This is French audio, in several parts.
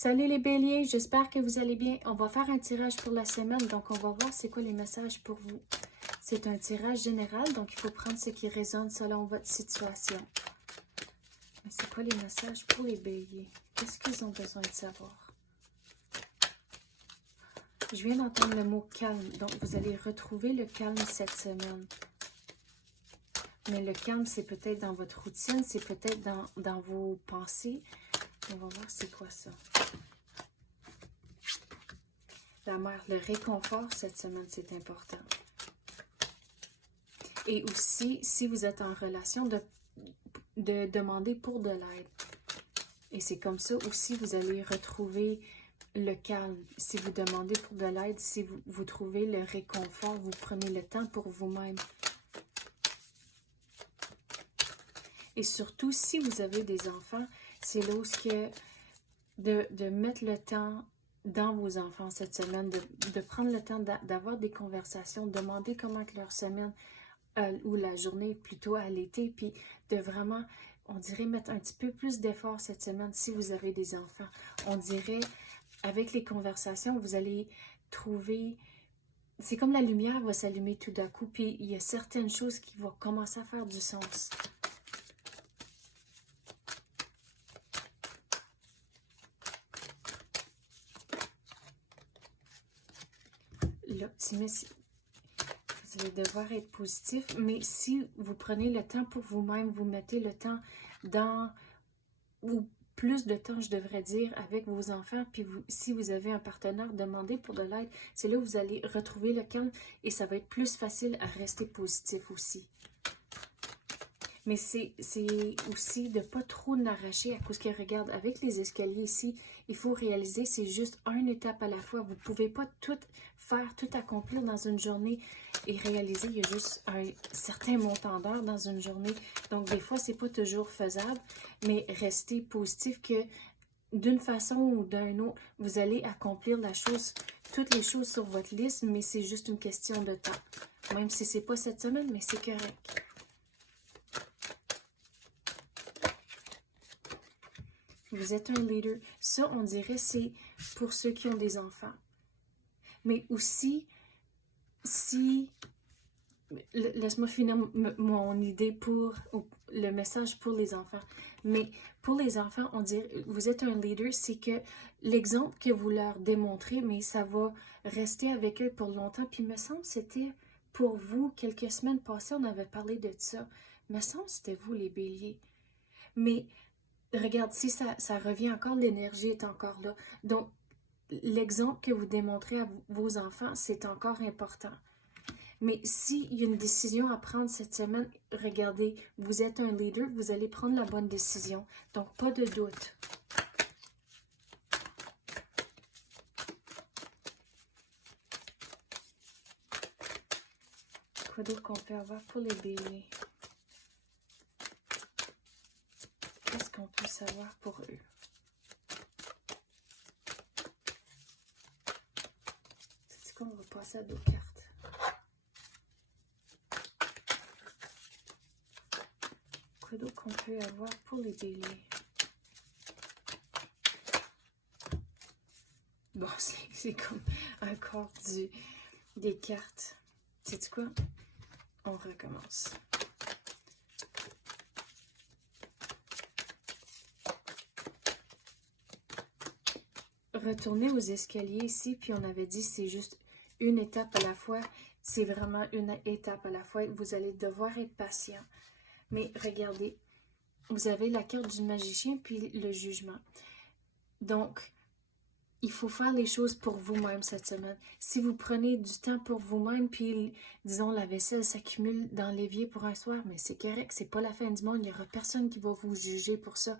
Salut les béliers, j'espère que vous allez bien. On va faire un tirage pour la semaine, donc on va voir c'est quoi les messages pour vous. C'est un tirage général, donc il faut prendre ce qui résonne selon votre situation. Mais c'est quoi les messages pour les béliers? Qu'est-ce qu'ils ont besoin de savoir? Je viens d'entendre le mot calme, donc vous allez retrouver le calme cette semaine. Mais le calme, c'est peut-être dans votre routine, c'est peut-être dans vos pensées. On va voir c'est quoi ça. La mère, le réconfort cette semaine, c'est important. Et aussi, si vous êtes en relation, de demander pour de l'aide. Et c'est comme ça aussi, vous allez retrouver le calme. Si vous demandez pour de l'aide, si vous trouvez le réconfort, vous prenez le temps pour vous-même. Et surtout, si vous avez des enfants, c'est là où de mettre le temps dans vos enfants cette semaine, de prendre le temps d'avoir des conversations, demander comment que leur semaine ou la journée plutôt à l'été, puis de vraiment, on dirait, mettre un petit peu plus d'effort cette semaine si vous avez des enfants. On dirait, avec les conversations, vous allez trouver, c'est comme la lumière va s'allumer tout d'un coup, puis il y a certaines choses qui vont commencer à faire du sens. L'optimisme, vous allez devoir être positif, mais si vous prenez le temps pour vous-même, vous mettez le temps ou plus de temps, je devrais dire, avec vos enfants, puis si vous avez un partenaire, demandez pour de l'aide, c'est là où vous allez retrouver le calme et ça va être plus facile à rester positif aussi. Mais c'est aussi de ne pas trop l'arracher à cause que, regarde, avec les escaliers ici, il faut réaliser c'est juste une étape à la fois. Vous ne pouvez pas tout faire, tout accomplir dans une journée et réaliser il y a juste un certain montant d'heures dans une journée. Donc, des fois, c'est pas toujours faisable, mais restez positif que d'une façon ou d'une autre, vous allez accomplir toutes les choses sur votre liste, mais c'est juste une question de temps. Même si c'est pas cette semaine, mais c'est correct. Vous êtes un leader. Ça, on dirait, c'est pour ceux qui ont des enfants. Mais aussi, si... Laisse-moi finir mon idée pour le message pour les enfants. Mais pour les enfants, on dirait, vous êtes un leader, c'est que l'exemple que vous leur démontrez, mais ça va rester avec eux pour longtemps. Puis, il me semble que c'était pour vous, quelques semaines passées, on avait parlé de ça. Il me semble que c'était vous, les béliers. Mais regarde, si ça revient encore, l'énergie est encore là. Donc, l'exemple que vous démontrez à vos enfants, c'est encore important. Mais s'il y a une décision à prendre cette semaine, regardez, vous êtes un leader, vous allez prendre la bonne décision. Donc, pas de doute. Quoi d'autre qu'on peut avoir pour les béliers? Qu'est-ce qu'on peut savoir pour eux? C'est qu'on va passer à d'autres cartes. Quoi d'autre qu'on peut avoir pour les béliers? Bon, c'est comme encore des cartes. Sais-tu quoi? On recommence. Retournez aux escaliers ici, puis on avait dit c'est juste une étape à la fois. C'est vraiment une étape à la fois. Vous allez devoir être patient. Mais regardez, vous avez la carte du magicien, puis le jugement. Donc, il faut faire les choses pour vous-même cette semaine. Si vous prenez du temps pour vous-même, puis, disons, la vaisselle s'accumule dans l'évier pour un soir, mais c'est correct, c'est pas la fin du monde, il n'y aura personne qui va vous juger pour ça.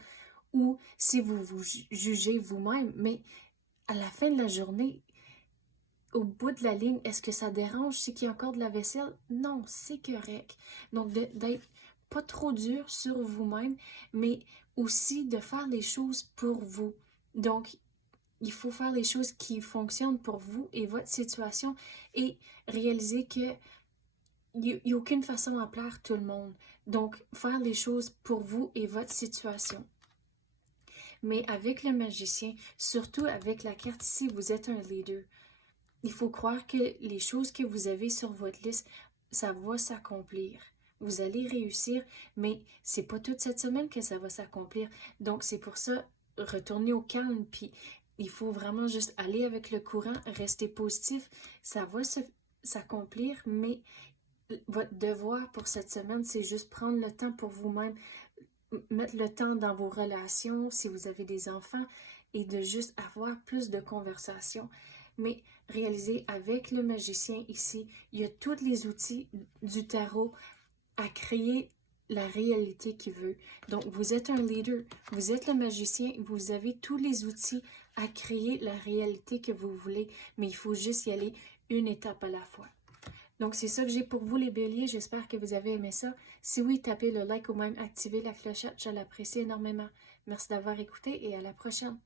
Ou si vous vous jugez vous-même, mais à la fin de la journée, au bout de la ligne, est-ce que ça dérange si qu'il y a encore de la vaisselle? Non, c'est correct. Donc, d'être pas trop dur sur vous-même, mais aussi de faire les choses pour vous. Donc, il faut faire les choses qui fonctionnent pour vous et votre situation et réaliser que il n'y a aucune façon à plaire tout le monde. Donc, faire les choses pour vous et votre situation. Mais avec le magicien, surtout avec la carte ici, vous êtes un leader. Il faut croire que les choses que vous avez sur votre liste, ça va s'accomplir. Vous allez réussir, mais c'est pas toute cette semaine que ça va s'accomplir. Donc, c'est pour ça, retournez au calme, puis il faut vraiment juste aller avec le courant, rester positif. Ça va s'accomplir, mais votre devoir pour cette semaine, c'est juste prendre le temps pour vous-même, mettre le temps dans vos relations, si vous avez des enfants, et de juste avoir plus de conversations. Mais réalisez, avec le magicien ici, il y a tous les outils du tarot à créer la réalité qu'il veut. Donc, vous êtes un leader, vous êtes le magicien, vous avez tous les outils à créer la réalité que vous voulez, mais il faut juste y aller une étape à la fois. Donc, c'est ça que j'ai pour vous, les béliers. J'espère que vous avez aimé ça. Si oui, tapez le like ou même activez la clochette. Je l'apprécie énormément. Merci d'avoir écouté et à la prochaine.